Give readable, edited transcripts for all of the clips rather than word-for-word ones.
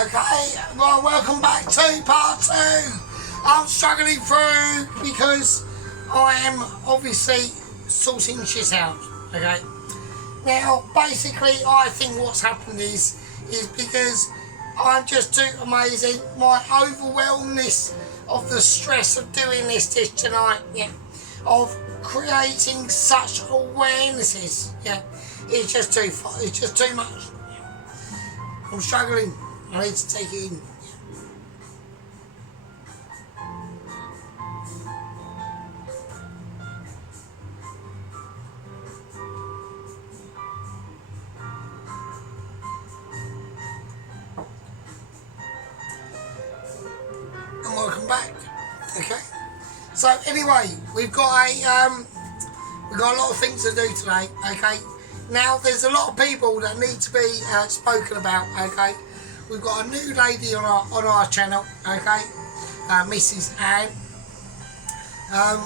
Okay, well, welcome back to part 2. I'm struggling through because I am obviously sorting shit out. Okay, now basically I think what's happened is because I'm just too amazing. My overwhelmness of the stress of doing this tonight, yeah, of creating such awarenesses, yeah, it's just too much. I'm struggling. I need to take it in. And welcome back. Okay. So anyway, we've got a lot of things to do today. Okay. Now there's a lot of people that need to be spoken about. Okay. We've got a new lady on our channel, okay, Mrs. Anne.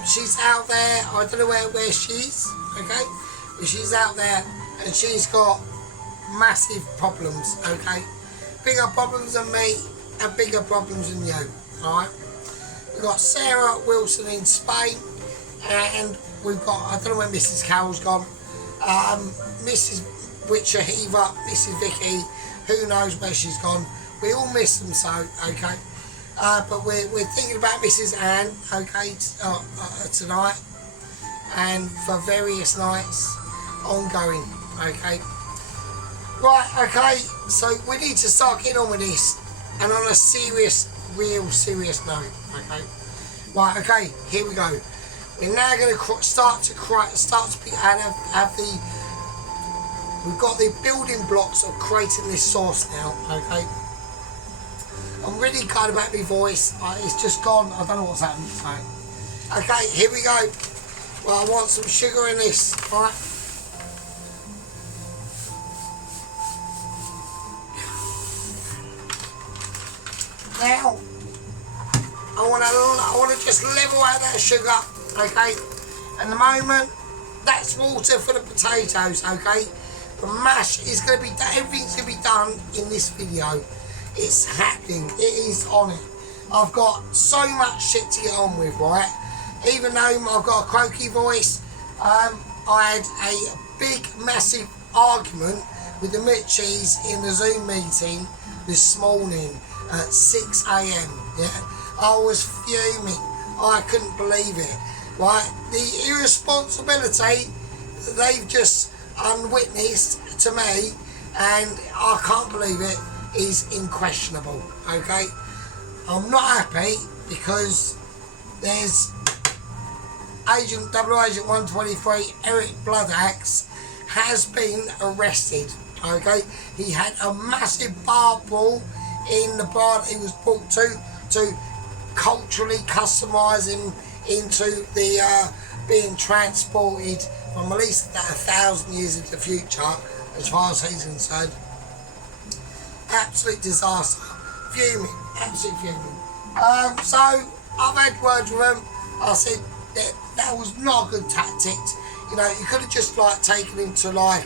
She's out there. I don't know where she is, okay, but she's out there and she's got massive problems, okay, bigger problems than me and bigger problems than you. All right. We've got Sarah Wilson in Spain, and we've got, I don't know where Mrs. Carroll's gone, Mrs. Witcher Heaver, Mrs. Vicky. Who knows where she's gone? We all miss them, so okay. But we're thinking about Mrs. Anne, okay, tonight, and for various nights ongoing, okay. Right, okay. So we need to start getting on with this, and on a serious, real serious note, okay. Right, okay. Here we go. We're now going to start to have the. We've got the building blocks of creating this sauce now, okay? I'm really kind of about my voice. It's just gone. I don't know what's happened. So. Okay, here we go. Well, I want some sugar in this, all right? Now, I want to just level out that sugar, okay? At the moment, that's water for the potatoes, okay? The mash is going to be done, everything's going to be done in this video. It's happening, it is on it. I've got so much shit to get on with, right? Even though I've got a croaky voice, I had a big, massive argument with the Mitchies in the Zoom meeting this morning at 6 AM, yeah? I was fuming, I couldn't believe it, right? The irresponsibility that they've just unwitnessed to me, and I can't believe it, is unquestionable, okay? I'm not happy because there's Double Agent 123 Eric Bloodaxe has been arrested, okay? He had a massive bar brawl in the bar he was brought to culturally customise him into the being transported from at least 1,000 years into the future, as far as he's concerned. Absolute disaster. Fuming. Absolute fuming. So, I've had words with him. I said that was not a good tactic. You know, you could have just like taken him to like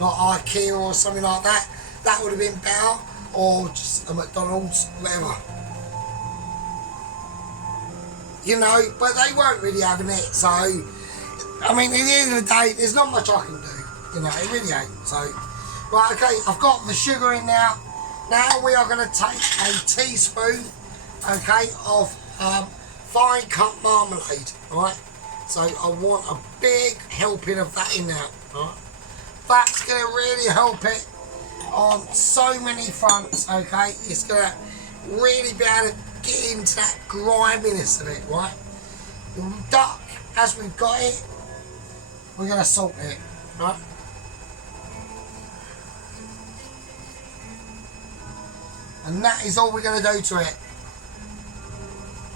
IKEA or something like that. That would have been better. Or just a McDonald's, whatever. You know, but they weren't really having it, so I mean, at the end of the day, there's not much I can do, you know, it really ain't. So, right, okay, I've got the sugar in now. Now we are going to take a teaspoon, okay, of fine cut marmalade, right? So I want a big helping of that in there, right? That's going to really help it on so many fronts, okay? It's going to really be able to get into that griminess of it, right? The duck, as we've got it, we're going to salt it, right? And that is all we're going to do to it.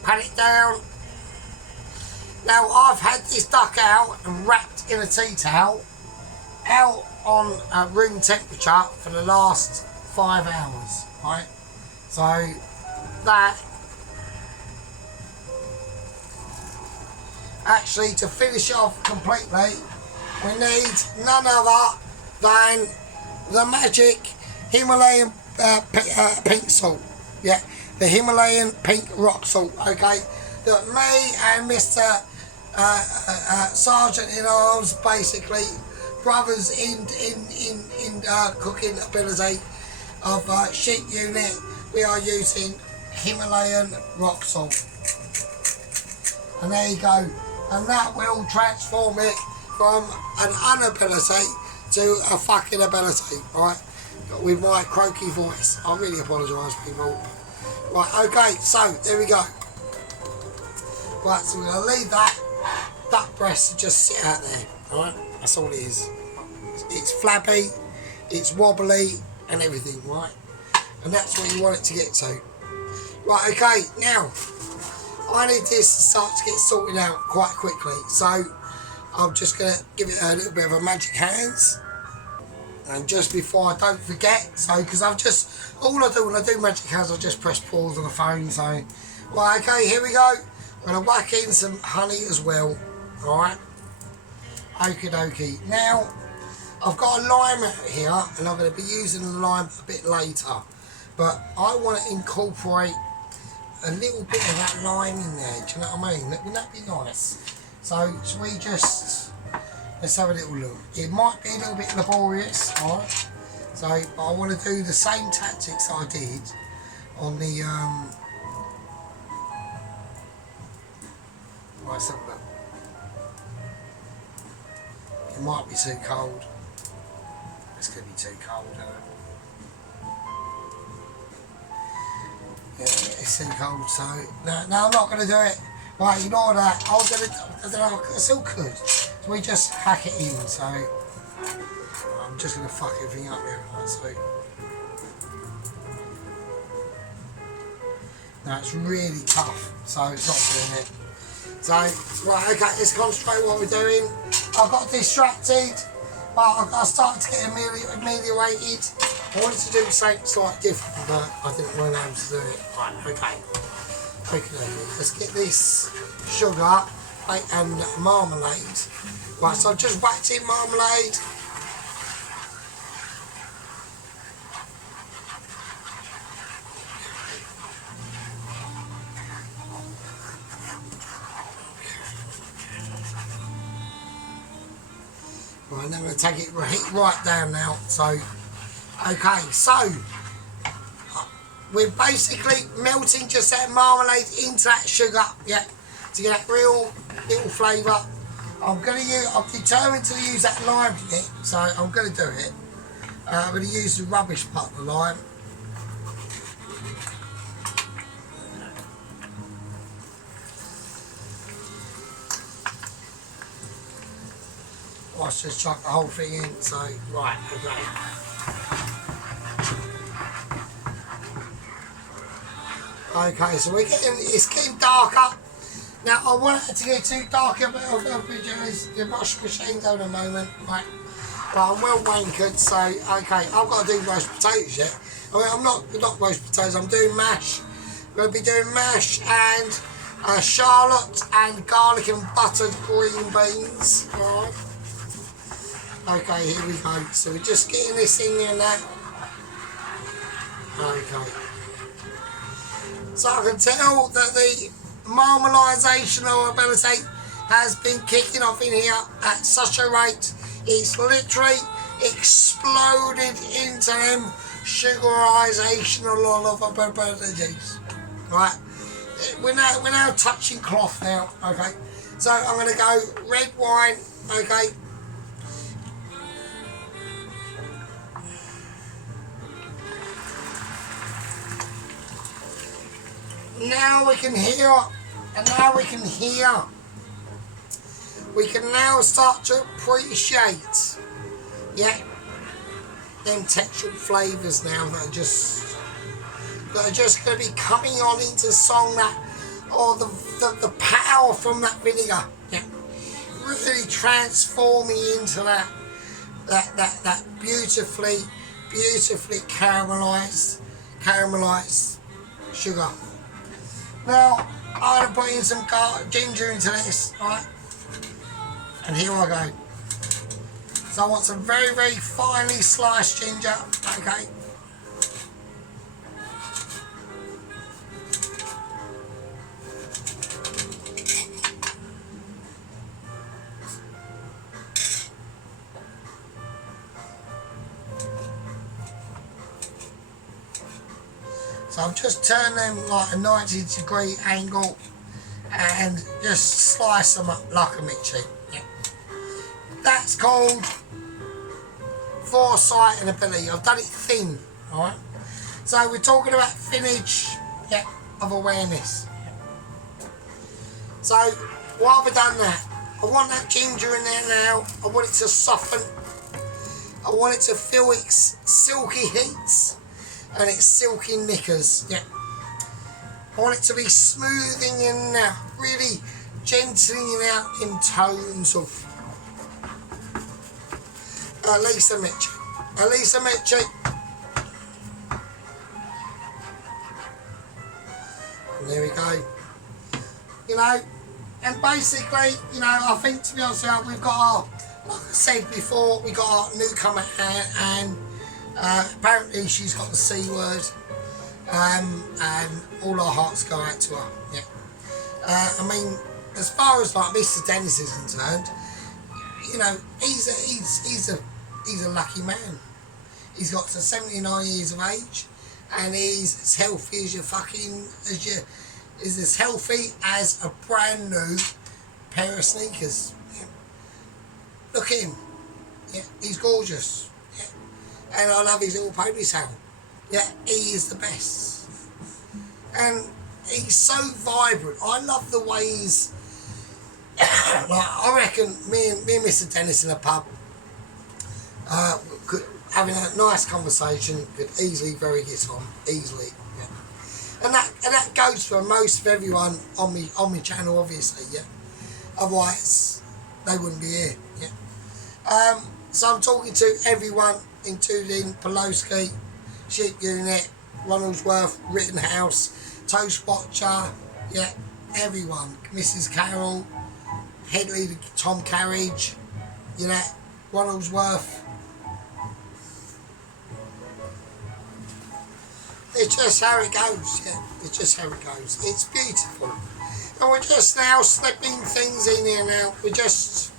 Pat it down. Now, I've had this duck out and wrapped in a tea towel out on room temperature for the last 5 hours, right? So, that actually, to finish off completely, we need none other than the magic Himalayan pink salt. Yeah, the Himalayan pink rock salt. Okay, that me and Mr. Sergeant in Arms, basically brothers in cooking ability of sheep unit, we are using Himalayan rock salt. And there you go, and that will transform it from an inability to a fucking ability, right? With my croaky voice. I really apologise, people. Right, okay, so there we go. Right, so we're going to leave that duck breast to just sit out there, alright? That's all it is. It's flabby, it's wobbly, and everything, right? And that's what you want it to get to. Right, okay, now, I need this to start to get sorted out quite quickly, so I'm just going to give it a little bit of a magic hands. And just before I don't forget, so because all I do when I do magic hands, I just press pause on the phone. So, right, okay, here we go. I'm going to whack in some honey as well. Alright, okie dokie. Now, I've got a lime here, and I'm going to be using the lime a bit later. But I want to incorporate a little bit of that lime in there. Do you know what I mean? Wouldn't that be nice? So, should we just... let's have a little look. It might be a little bit laborious, alright? So, but I want to do the same tactics I did on the, right, let's have a look. It might be too cold. It's going to be too cold, isn't it? Yeah, it's too cold, so, no, I'm not going to do it. Right, ignore that. I don't know, I still could. So we just hack it in, so I'm just going to fuck everything up here, right, so. No, it's really tough, so it's not doing it. So, right, okay, let's concentrate what we're doing. I got distracted, but I started to get ameliorated. I wanted to do something slightly different, but I didn't want to be able to do it. Right, okay. Okay, let's get this sugar and marmalade. Right, so I've just whacked in marmalade. Right, and then I'm going to take it right down now. So, okay, so we're basically melting just that marmalade into that sugar, yeah, to get that real little flavour. I'm determined to use that lime in it, so I'm going to do it. I'm going to use the rubbish part of the lime. Let's just chuck the whole thing in, so, right, okay. Okay, so it's getting darker. Now, I want it to get too dark, but I'll be doing the washing machine at the moment, right? But I'm well wankered, so, okay, I've got to do roast potatoes yet. I mean, I'm not roast potatoes, I'm doing mash. I'm going to be doing mash and shallot and garlic and buttered green beans, alright? Okay, here we go. So we're just getting this in there now. Okay. So I can tell that the marmalisation ability has been kicking off in here at such a rate. It's literally exploded into them sugarisational abilities. Right. We're now touching cloth now. Okay. So I'm going to go red wine. Okay. Now we can hear, and now we can hear. We can now start to appreciate, yeah, them textural flavours now that are just going to be coming on into song, that, or the power from that vinegar, yeah, really transforming into that beautifully caramelised sugar. Now, I'm going to put in some ginger into this, right? And here I go. So I want some very, very finely sliced ginger, okay? So I've just turned them like a 90-degree angle and just slice them up like a Mitchie. Yeah. That's called foresight and ability. I've done it thin, alright? So we're talking about thinnage, yeah, of awareness. Yeah. So while we've done that, I want that ginger in there now. I want it to soften. I want it to feel its silky heats and its silky knickers. Yeah. I want it to be smoothing in now, really gentling out in tones of Lisa Mitchie. Lisa Mitchie. And there we go. You know, and basically, you know, I think to be honest with you, we've got our, like I said before, we got our newcomer and apparently she's got the C word. And all our hearts go out to her. Yeah. I mean, as far as like Mr. Dennis is concerned, you know, he's a lucky man. He's got to 79 years of age, and he's as healthy as is as healthy as a brand new pair of sneakers. Yeah. Look at him. Yeah, he's gorgeous. Yeah. And I love his little ponytail. Yeah, he is the best. And he's so vibrant. I love the way he's like, I reckon me and Mr. Dennis in a pub could having a nice conversation could easily get on. Easily. Yeah. And that goes for most of everyone on me channel, obviously, yeah. Otherwise they wouldn't be here. Yeah. So I'm talking to everyone, including Pelosi, Sheep Unit, Ronaldsworth, Rittenhouse, Toast Watcher, yeah, everyone. Mrs. Carroll, Headley, Tom Carriage, you know, Ronaldsworth. It's just how it goes, yeah. It's just how it goes. It's beautiful. And we're just now slipping things in here now. We're just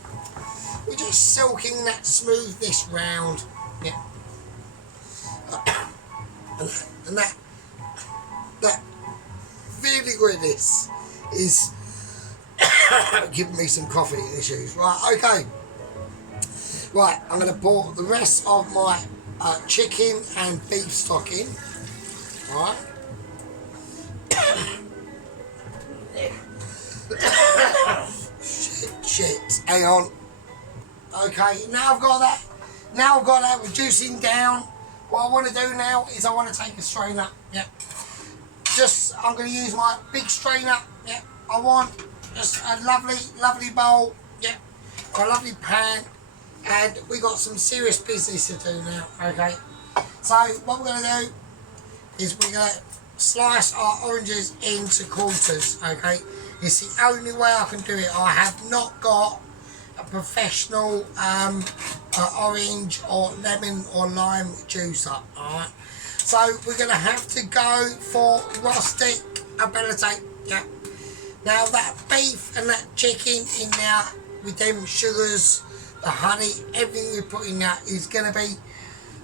silking that smoothness round, yeah. And that vinegariness is giving me some coffee issues. Right, okay. Right, I'm going to pour the rest of my chicken and beef stock in. Right. shit. Hang on. Okay, now I've got that reducing down. What I want to do now is I want to take a strainer. Yeah. I'm going to use my big strainer. Yeah. I want just a lovely bowl. Yeah. Or a lovely pan. And we got some serious business to do now. Okay. So what we're going to do is we're going to slice our oranges into quarters. Okay. It's the only way I can do it. I have not got a professional orange or lemon or lime juicer. Alright, so we're going to have to go for rustic ability. Yeah. Now that beef and that chicken in there with them sugars, the honey, everything we put in there is going to be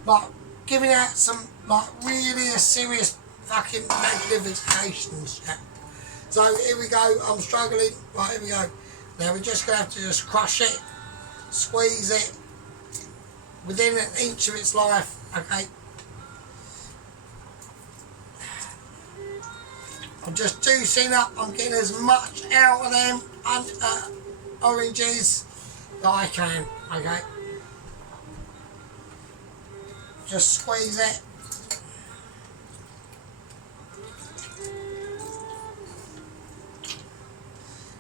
like giving out some like really a serious fucking magnifications. Yeah. So here we go. I'm struggling. Right, here we go. Now we're just going to have to just crush it, squeeze it within an inch of its life, okay? I'm just juicing up, I'm getting as much out of them oranges that I can, okay? Just squeeze it.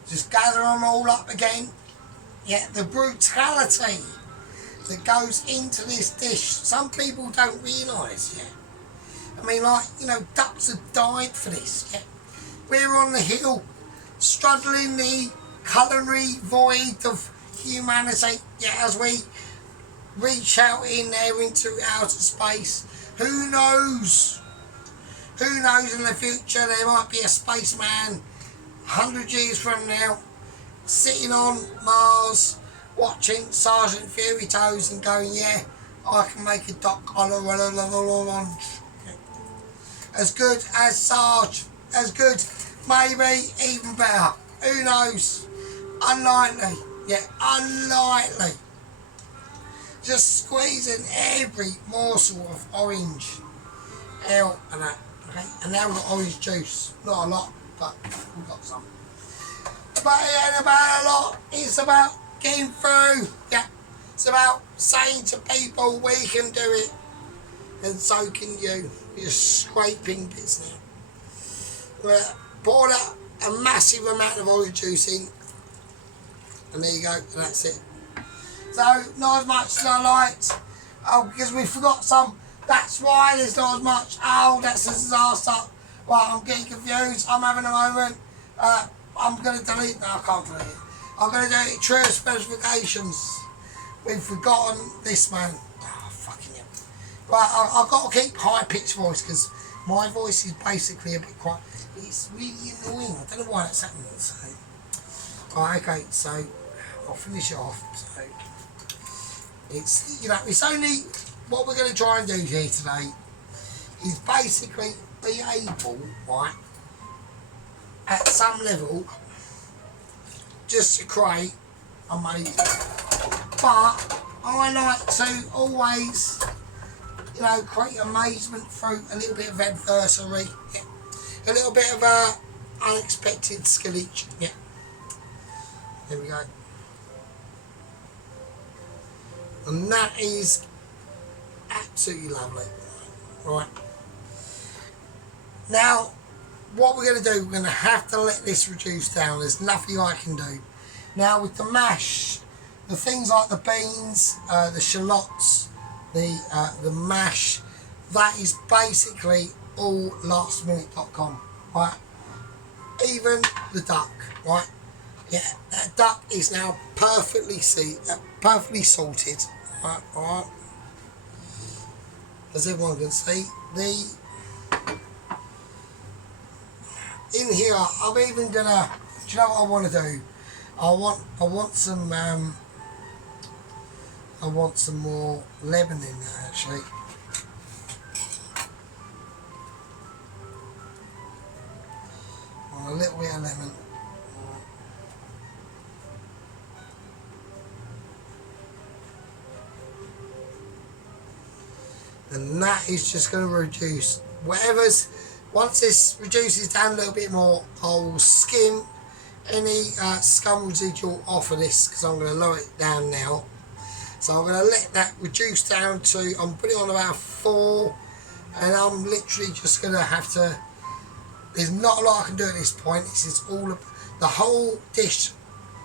Just gather them all up again. Yeah, the brutality that goes into this dish, some people don't realise, yeah. I mean, like, you know, ducks have died for this, yeah. We're on the hill, struggling the culinary void of humanity, yeah, as we reach out in there into outer space. Who knows? Who knows in the future there might be a spaceman 100 years from now, sitting on Mars, watching Sergeant Fury Toes and going, yeah, I can make a doc on a lleeerrroange. as good as Sarge, as good, maybe even better. Who knows? Unlikely, yeah, unlikely. Just squeezing every morsel of orange out and that, okay? And now we've got orange juice. Not a lot, but we've got some. But it ain't about a lot, it's about getting through, yeah. It's about saying to people, we can do it, and so can you. You're scraping bits now. Pour a massive amount of orange juice in, and there you go, and that's it. So, not as much as I liked. Oh, because we forgot some. That's why there's not as much. Oh, that's a disaster. Right, I'm getting confused. I'm having a moment. I'm going to delete that. I can't delete it. I'm going to do it true specifications. We've forgotten this, man. Oh, fucking hell. Right, I've got to keep high-pitched voice because my voice is basically a bit quiet. It's really annoying. I don't know why that's happening. So, right, okay, so I'll finish it off. So, it's, you know, it's only what we're going to try and do here today is basically be able, right, at some level, just to create amazing. But I like to always, you know, create amazement through a little bit of adversity, yeah. A little bit of unexpected skillage, yeah. There we go. And that is absolutely lovely. Right. Now, what we're going to do, we're going to have to let this reduce down. There's nothing I can do. Now, with the mash, the things like the beans, the shallots, the mash, that is basically all lastminute.com, right? Even the duck, right? Yeah, that duck is now perfectly salted, right? Alright. As everyone can see, in here, I'm even gonna. Do you know what I want to do? I want some more lemon in there actually. A little bit of lemon. And that is just going to reduce whatever's. Once this reduces down a little bit more, I'll skim any scum residual off of this because I'm going to lower it down now. So I'm going to let that reduce down to, I'm putting on about 4, and I'm literally just going to have to, there's not a lot I can do at this point. This is all, the whole dish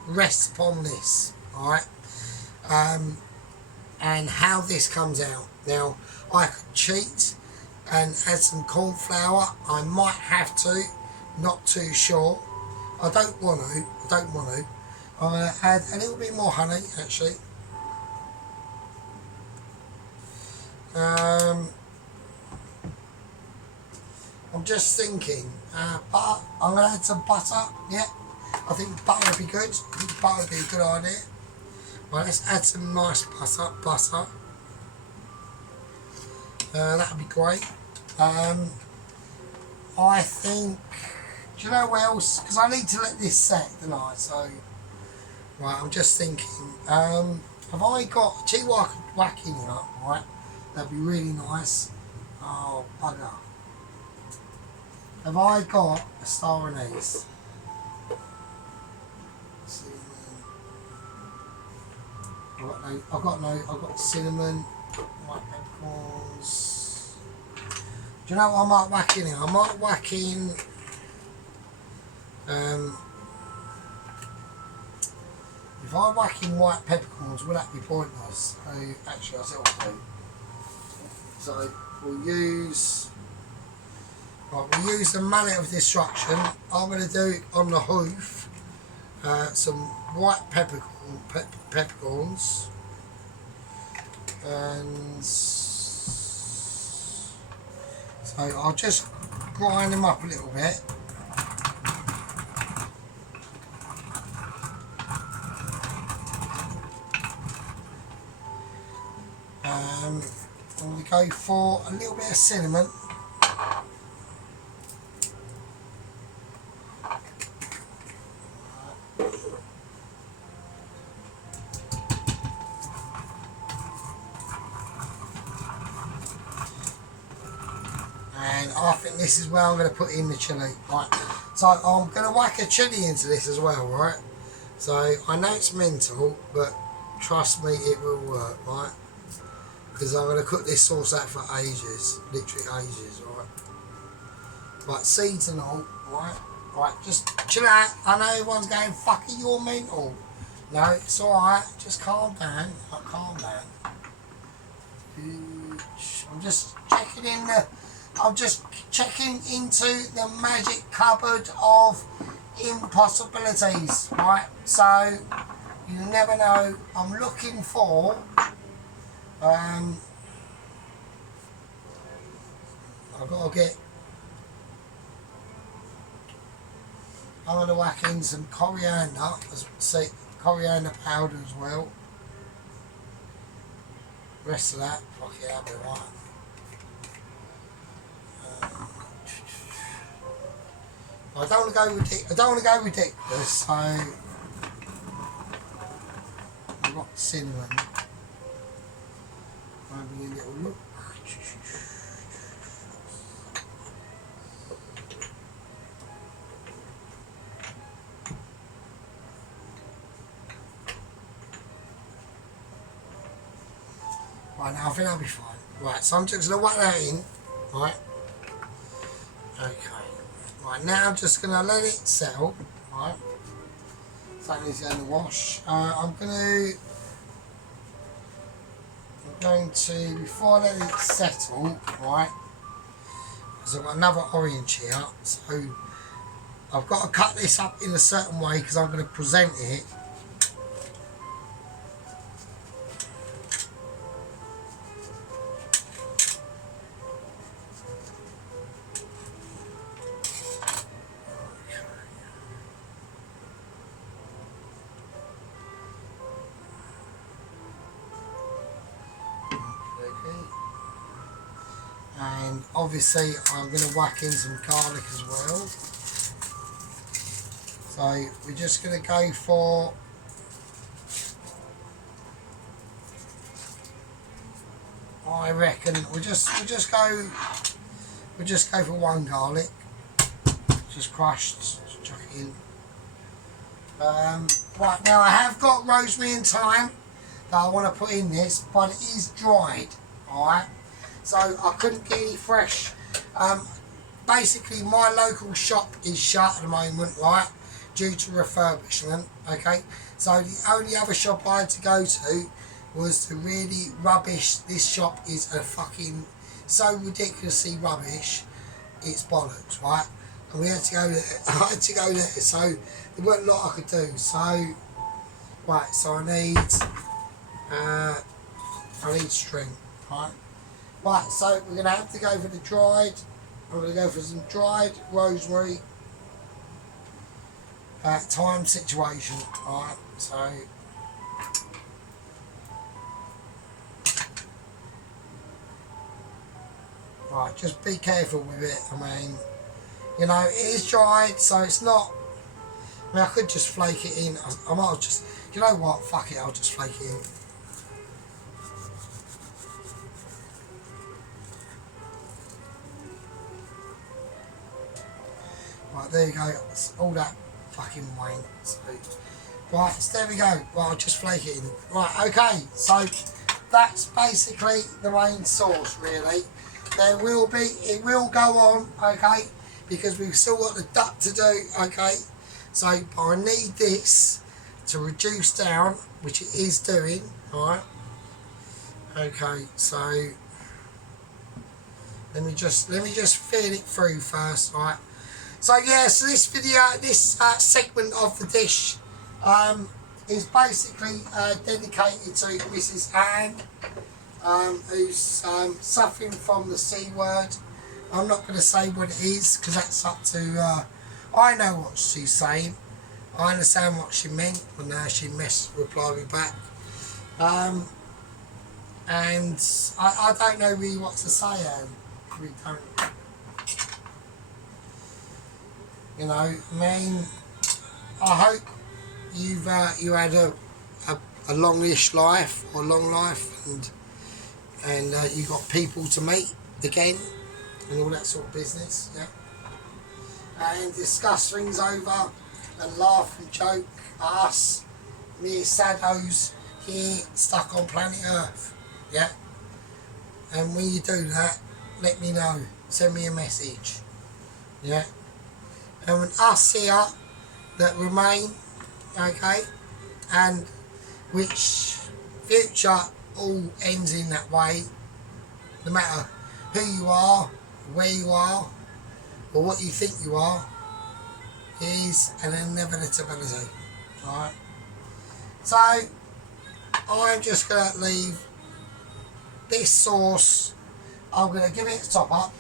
rests upon this, alright? And how this comes out. Now, I could cheat and add some corn flour. I might have to, not too sure. I don't want to. I'm going to add a little bit more honey actually. I'm just thinking, butter. I'm going to add some butter. Yeah, I think butter would be good. I think butter would be a good idea. Right, let's add some nice butter. That would be great. I think, do you know what else? Because I need to let this set, don't I? So, right, I'm just thinking, have I got, tell you what I could whack in here, right? That'd be really nice. Oh, bugger. Have I got a star anise? I've got cinnamon, white peppercorns. Do you know what I might whack in here? I might whack in if I whack in white peppercorns, will that be pointless? Actually, I'll see what I do. So we'll use the mallet of destruction. I'm going to do it on the hoof. Some white peppercorns, and so I'll just grind them up a little bit. And we go for a little bit of cinnamon. I think this is where I'm going to put in the chilli. Right, so I'm going to whack a chilli into this as well, right? So I know it's mental, but trust me, it will work, right? Because I'm going to cook this sauce out for ages, literally ages, right? Right, seeds and all, right? Right, just chill out. I know everyone's going, fucking you're mental. No, it's alright, just calm down, like, calm down. I'm just checking into the magic cupboard of impossibilities, right? So you never know. I'm looking for I've got to get. I'm going to whack in some coriander, coriander powder as well. Rest of that, fuck it, that'll be right. I don't want to go ridiculous, so I've got cinnamon. Maybe a little look. Right, now I think that'll be fine. Right, so I'm just going to whack that in. Right. Okay. Right, now I'm just going to let it settle. Right. So that needs to go in the wash. I'm going to, before I let it settle, right, because I've got another orange here, so I've got to cut this up in a certain way because I'm going to present it. And obviously I'm going to whack in some garlic as well. So we're just going to go for I reckon we'll just go for one garlic, just crushed, just chuck it in. Right, now I have got rosemary and thyme that I want to put in this, but it is dried, alright? So I couldn't get any fresh. Basically my local shop is shut at the moment, right, due to refurbishment, okay? So the only other shop I had to go to was the really rubbish. This shop is a fucking so ridiculously rubbish, it's bollocks, right? And we had to go there, I had to go there, so there weren't a lot I could do. So, right, so I need string, right? Right, so we're going to have to go for the dried, I'm going to go for some dried rosemary, thyme situation, right, so, right, just be careful with it. I mean, you know, it is dried, so it's not, I mean, I could just flake it in. I might just, you know what, fuck it, I'll just flake it in. Right, there you go, it's all that fucking wine. So, right, so there we go. Right, I'll just flake it in. Right, okay, so that's basically the main sauce, really. There will be, it will go on, okay, because we've still got the duck to do, okay. So, but I need this to reduce down, which it is doing, alright. Okay, so let me just feed it through first, right. So yeah, so this video, this segment of the dish is basically dedicated to Mrs. Anne, who's suffering from the C word. I'm not going to say what it is because that's up to, I know what she's saying. I understand what she meant, but now she replied me back. And I don't know really what to say, we don't. You know, I mean, I hope you've you had a longish life or long life, and you got people to meet again, and all that sort of business, yeah. And discuss things over and laugh and joke at us, mere saddos here stuck on planet Earth, yeah. And when you do that, let me know, send me a message, yeah. And us here that remain, okay, and which future all ends in that way, no matter who you are, where you are, or what you think you are, is an inevitability. Alright? So, I'm just going to leave this sauce, I'm going to give it a top up.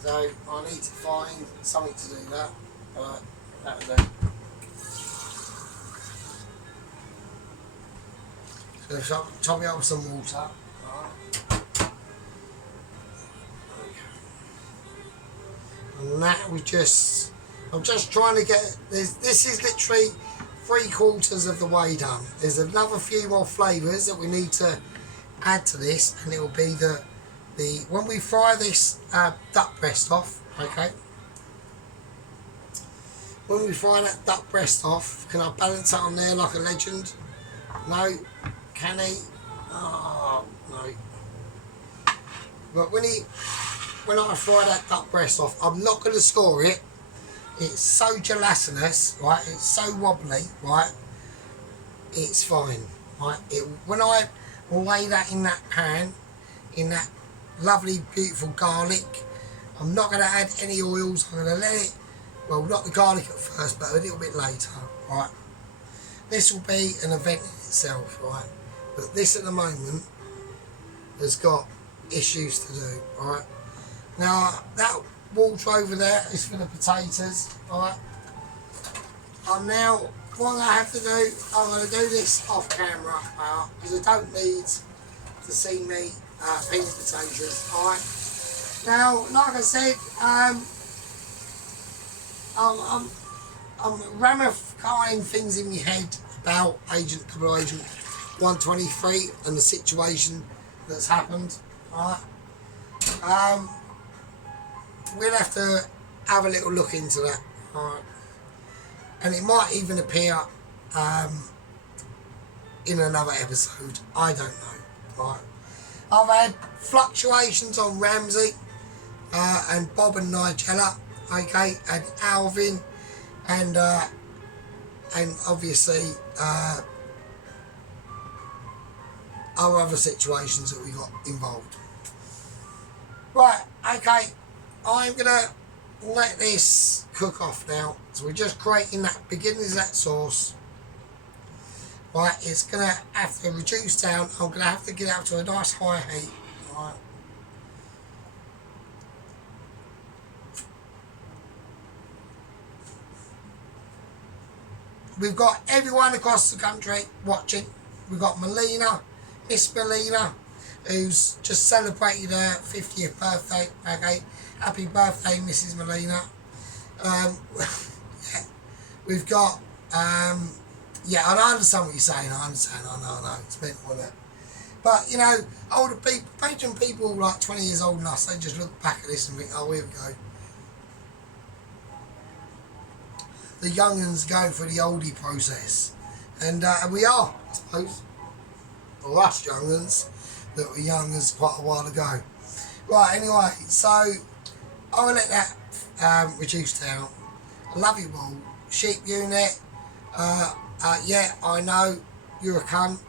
So, I need to find something to do that. Alright, that'll do. So, top it up with some water. And that I'm just trying to get, this is literally 3/4 of the way done. There's another few more flavours that we need to add to this, and it will be when we fry this duck breast off, okay? When we fry that duck breast off, can I balance that on there like a legend? No. Can he? Oh, no. But when I fry that duck breast off, I'm not going to score it. It's so gelatinous, right? It's so wobbly, right? It's fine, right? When I lay that in that pan, in that lovely, beautiful garlic, I'm not going to add any oils. I'm going to let it, well, not the garlic at first, but a little bit later, right? This will be an event in itself, right? But this at the moment has got issues to do, right? Now, that water over there is for the potatoes, right? Now, what I have to do, I'm going to do this off camera, because I don't need to see me peeling potatoes, alright? Now, like I said, I'm ramifying things in my head about Agent 123 and the situation that's happened, alright? We'll have to have a little look into that, alright? And it might even appear in another episode, I don't know, right? I've had fluctuations on Ramsey and Bob and Nigella, okay, and Alvin, and obviously our other situations that we got involved. Right, okay, I'm gonna let this cook off now. So we're just creating that beginning of that sauce. Right, it's gonna have to reduce down. I'm gonna have to get up to a nice high heat. Right. We've got everyone across the country watching. We've got Melina, Miss Melina, who's just celebrated her 50th birthday. Okay, happy birthday, Mrs. Melina. Yeah. We've got, yeah, I understand what you're saying. I understand. I know. It's meant for that. But you know, older people, patron people like 20 years old than us, they just look back at this and think, oh, here we go. The young'uns going through the oldie process, and we are, I suppose, or us young'uns that were young as quite a while ago. Right, anyway, so I'm gonna let that reduce down. I love you all. Sheep unit, yeah, I know you're a cunt.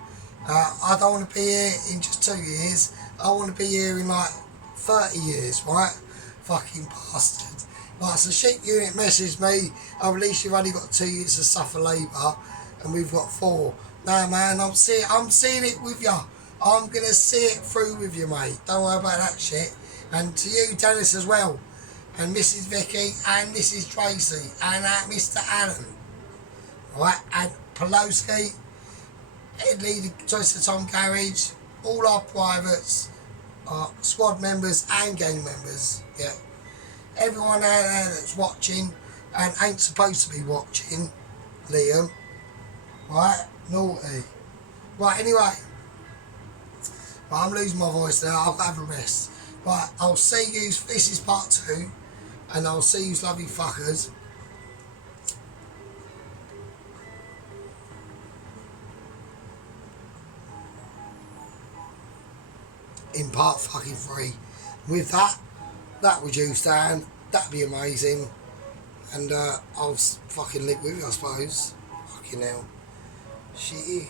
I don't want to be here in just 2 years. I want to be here in like 30 years, right? Fucking bastard. Right, so Sheep unit messaged me, oh, at least you've only got 2 years to suffer labour, and we've got 4. No, man, I'm seeing it with you. I'm going to see it through with you, mate. Don't worry about that shit. And to you, Dennis, as well. And Mrs. Vicky, and Mrs. Tracy, and Mr. Allen. Right, and Pelosi, leader Choice of Tom Garage, all our privates, squad members and gang members, yeah. Everyone out there that's watching and ain't supposed to be watching, Liam, right, naughty. Right, anyway, But I'm losing my voice now. I'll have a rest. Right, I'll see you. This is part 2. And I'll see you lovely fuckers in part fucking 3. With that reduced down, that'd be amazing. And I'll fucking live with you, I suppose. Fucking hell. Shit.